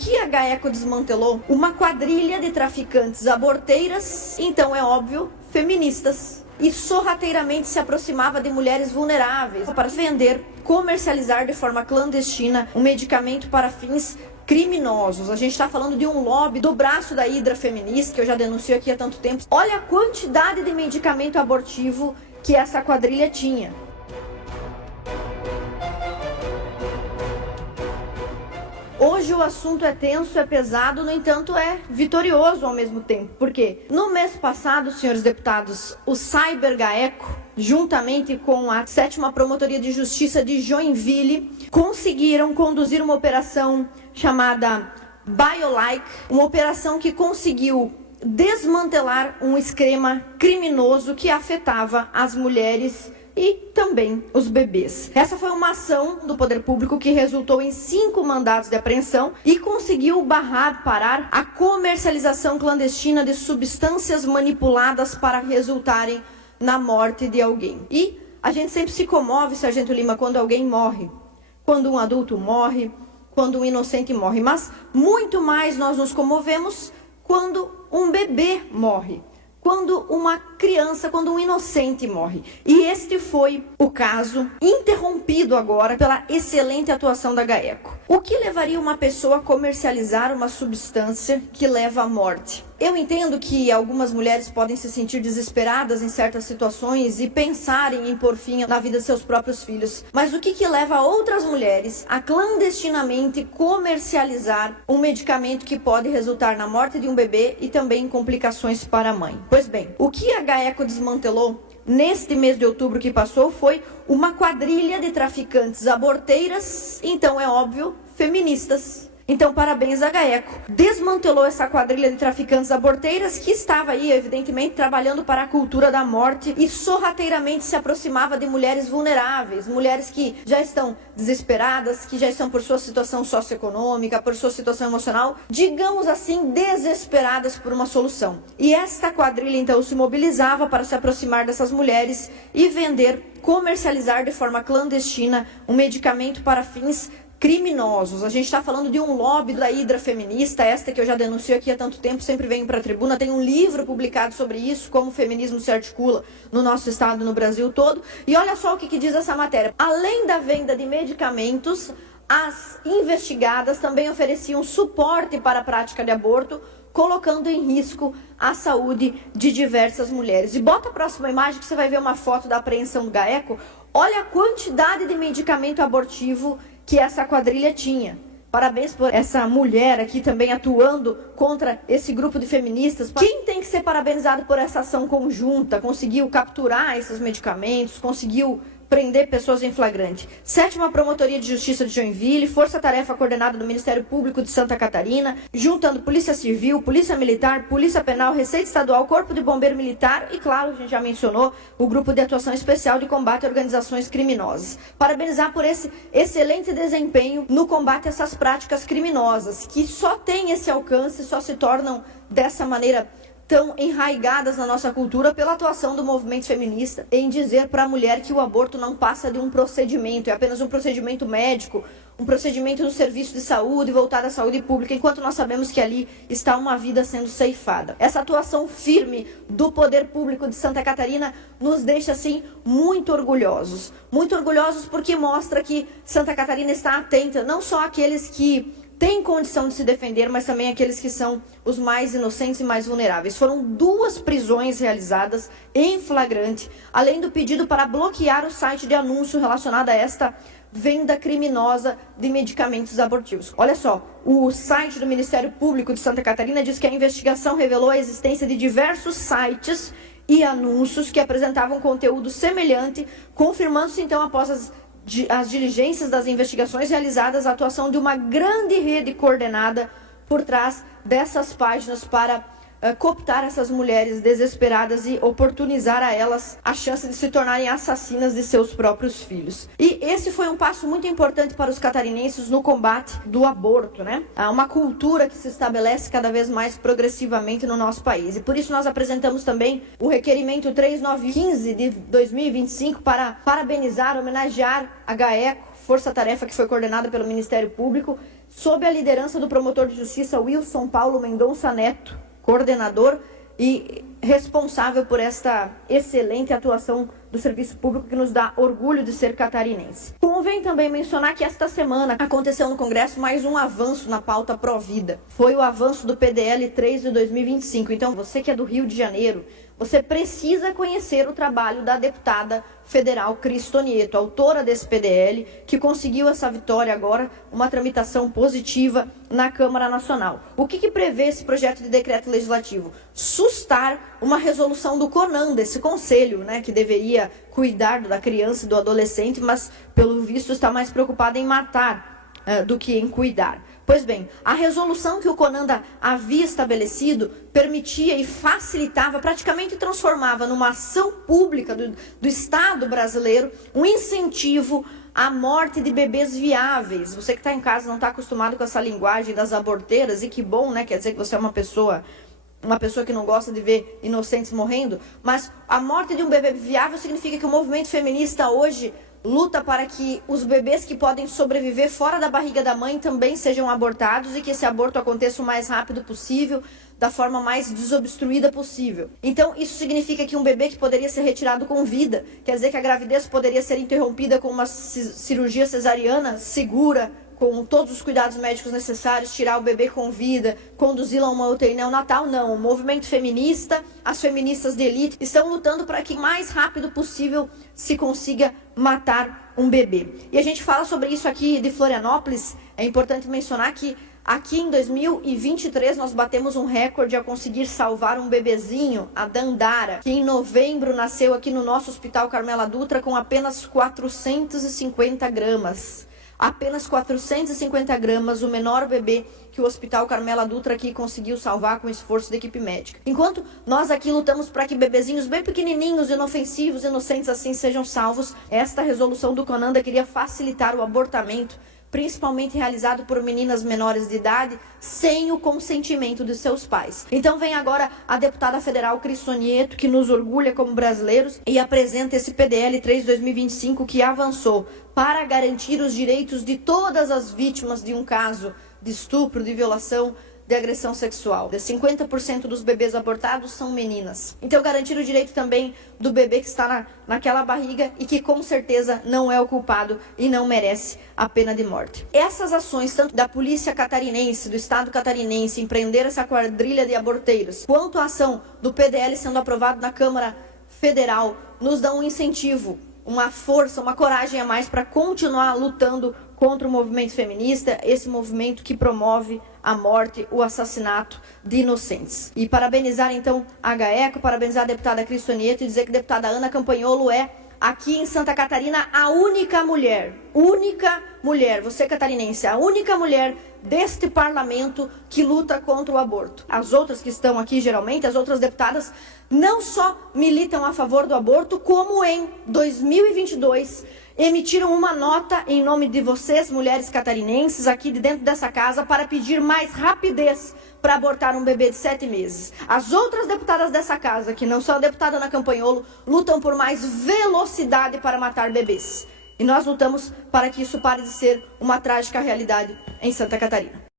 que a GAECO desmantelou? Uma quadrilha de traficantes aborteiras, então é óbvio, feministas. E sorrateiramente se aproximava de mulheres vulneráveis para vender, comercializar de forma clandestina um medicamento para fins criminosos. A gente está falando de um lobby do braço da Hidra Feminista, que eu já denuncio aqui há tanto tempo. Olha a quantidade de medicamento abortivo que essa quadrilha tinha. Hoje o assunto é tenso, é pesado, no entanto é vitorioso ao mesmo tempo. Por quê? No mês passado, senhores deputados, o Cyber GAECO, juntamente com a 7ª Promotoria de Justiça de Joinville, conseguiram conduzir uma operação chamada BioLike, uma operação que conseguiu desmantelar um esquema criminoso que afetava as mulheres e também os bebês. Essa foi uma ação do poder público que resultou em 5 mandados de apreensão e conseguiu parar a comercialização clandestina de substâncias manipuladas para resultarem na morte de alguém. E a gente sempre se comove, Sargento Lima, quando alguém morre, quando um adulto morre, quando um inocente morre, mas muito mais nós nos comovemos quando um bebê morre, quando uma criança, quando um inocente morre. E este foi o caso, interrompido agora pela excelente atuação da GAECO. O que levaria uma pessoa a comercializar uma substância que leva à morte? Eu entendo que algumas mulheres podem se sentir desesperadas em certas situações e pensarem em pôr fim na vida de seus próprios filhos. Mas o que leva outras mulheres a clandestinamente comercializar um medicamento que pode resultar na morte de um bebê e também em complicações para a mãe? Pois bem, o que a GAECO desmantelou neste mês de outubro que passou foi uma quadrilha de traficantes aborteiras, então é óbvio, feministas. Então, parabéns à GAECO. Desmantelou essa quadrilha de traficantes aborteiras que estava aí, evidentemente, trabalhando para a cultura da morte e sorrateiramente se aproximava de mulheres vulneráveis, mulheres que já estão desesperadas, que já estão por sua situação socioeconômica, por sua situação emocional, digamos assim, desesperadas por uma solução. E esta quadrilha, então, se mobilizava para se aproximar dessas mulheres e vender, comercializar de forma clandestina um medicamento para fins criminosos. A gente está falando de um lobby da Hidra Feminista, esta que eu já denuncio aqui há tanto tempo, sempre venho para a tribuna, tem um livro publicado sobre isso, como o feminismo se articula no nosso estado e no Brasil todo. E olha só o que diz essa matéria. Além da venda de medicamentos, as investigadas também ofereciam suporte para a prática de aborto, colocando em risco a saúde de diversas mulheres. E bota a próxima imagem que você vai ver uma foto da apreensão do GAECO. Olha a quantidade de medicamento abortivo que essa quadrilha tinha. Parabéns por essa mulher aqui também atuando contra esse grupo de feministas. Quem tem que ser parabenizado por essa ação conjunta? Conseguiu capturar esses medicamentos, conseguiu prender pessoas em flagrante. 7ª Promotoria de Justiça de Joinville, Força-Tarefa Coordenada do Ministério Público de Santa Catarina, juntando Polícia Civil, Polícia Militar, Polícia Penal, Receita Estadual, Corpo de Bombeiro Militar e, claro, a gente já mencionou, o Grupo de Atuação Especial de Combate a Organizações Criminosas. Parabenizar por esse excelente desempenho no combate a essas práticas criminosas, que só têm esse alcance, só se tornam dessa maneira tão enraigadas na nossa cultura pela atuação do movimento feminista em dizer para a mulher que o aborto não passa de um procedimento, é apenas um procedimento médico, um procedimento do serviço de saúde voltado à saúde pública, enquanto nós sabemos que ali está uma vida sendo ceifada. Essa atuação firme do poder público de Santa Catarina nos deixa, assim, muito orgulhosos porque mostra que Santa Catarina está atenta não só àqueles que têm condição de se defender, mas também aqueles que são os mais inocentes e mais vulneráveis. Foram 2 prisões realizadas em flagrante, além do pedido para bloquear o site de anúncio relacionado a esta venda criminosa de medicamentos abortivos. Olha só, o site do Ministério Público de Santa Catarina diz que a investigação revelou a existência de diversos sites e anúncios que apresentavam conteúdo semelhante, confirmando-se então após as diligências das investigações realizadas, a atuação de uma grande rede coordenada por trás dessas páginas para cooptar essas mulheres desesperadas e oportunizar a elas a chance de se tornarem assassinas de seus próprios filhos. E esse foi um passo muito importante para os catarinenses no combate do aborto, né? Há uma cultura que se estabelece cada vez mais progressivamente no nosso país. E por isso nós apresentamos também o requerimento 3915 de 2025 para parabenizar, homenagear a GAECO, Força-Tarefa que foi coordenada pelo Ministério Público, sob a liderança do promotor de justiça Wilson Paulo Mendonça Neto, coordenador e responsável por esta excelente atuação do serviço público que nos dá orgulho de ser catarinense. Convém também mencionar que esta semana aconteceu no Congresso mais um avanço na pauta pró-vida. Foi o avanço do PDL 3 de 2025. Então, você que é do Rio de Janeiro, você precisa conhecer o trabalho da deputada federal Cris Tonieto, autora desse PDL, que conseguiu essa vitória agora, uma tramitação positiva na Câmara Nacional. O que prevê esse projeto de decreto legislativo? Sustar uma resolução do CONAN, desse conselho, né, que deveria cuidar da criança e do adolescente, mas, pelo visto, está mais preocupado em matar do que em cuidar. Pois bem, a resolução que o CONAN havia estabelecido permitia e facilitava, praticamente transformava numa ação pública do Estado brasileiro um incentivo à morte de bebês viáveis. Você que está em casa não está acostumado com essa linguagem das aborteiras, e que bom, né? Quer dizer que você é uma pessoa que não gosta de ver inocentes morrendo, mas a morte de um bebê viável significa que o movimento feminista hoje luta para que os bebês que podem sobreviver fora da barriga da mãe também sejam abortados e que esse aborto aconteça o mais rápido possível, da forma mais desobstruída possível. Então, isso significa que um bebê que poderia ser retirado com vida, quer dizer que a gravidez poderia ser interrompida com uma cirurgia cesariana segura, com todos os cuidados médicos necessários, tirar o bebê com vida, conduzi-lo a uma UTI neonatal. Não, o movimento feminista, as feministas de elite estão lutando para que o mais rápido possível se consiga matar um bebê. E a gente fala sobre isso aqui de Florianópolis. É importante mencionar que aqui em 2023 nós batemos um recorde ao conseguir salvar um bebezinho, a Dandara, que em novembro nasceu aqui no nosso Hospital Carmela Dutra com apenas 450 gramas. Apenas 450 gramas, o menor bebê que o Hospital Carmela Dutra aqui conseguiu salvar com o esforço da equipe médica. Enquanto nós aqui lutamos para que bebezinhos bem pequenininhos, inofensivos, inocentes assim sejam salvos, esta resolução do CONAN queria facilitar o abortamento, principalmente realizado por meninas menores de idade, sem o consentimento de seus pais. Então vem agora a deputada federal Cris Tonieto, que nos orgulha como brasileiros, e apresenta esse PDL 3 de 2025, que avançou para garantir os direitos de todas as vítimas de um caso de estupro, de violação, de agressão sexual. 50% dos bebês abortados são meninas. Então, garantir o direito também do bebê que está naquela barriga e que com certeza não é o culpado e não merece a pena de morte. Essas ações, tanto da polícia catarinense, do Estado catarinense, em prender essa quadrilha de aborteiros, quanto a ação do PDL sendo aprovado na Câmara Federal, nos dão um incentivo, uma força, uma coragem a mais para continuar lutando contra o movimento feminista, esse movimento que promove a morte, o assassinato de inocentes. E parabenizar então a GAECO, parabenizar a deputada Cris Tonieto e dizer que a deputada Ana Campanholo é, aqui em Santa Catarina, a única mulher, você catarinense, a única mulher deste parlamento que luta contra o aborto. As outras que estão aqui, geralmente, as outras deputadas, não só militam a favor do aborto, como em 2022 emitiram uma nota em nome de vocês, mulheres catarinenses, aqui de dentro dessa casa, para pedir mais rapidez para abortar um bebê de 7 meses. As outras deputadas dessa casa, que não são a deputada Ana Campanholo, lutam por mais velocidade para matar bebês. E nós lutamos para que isso pare de ser uma trágica realidade em Santa Catarina.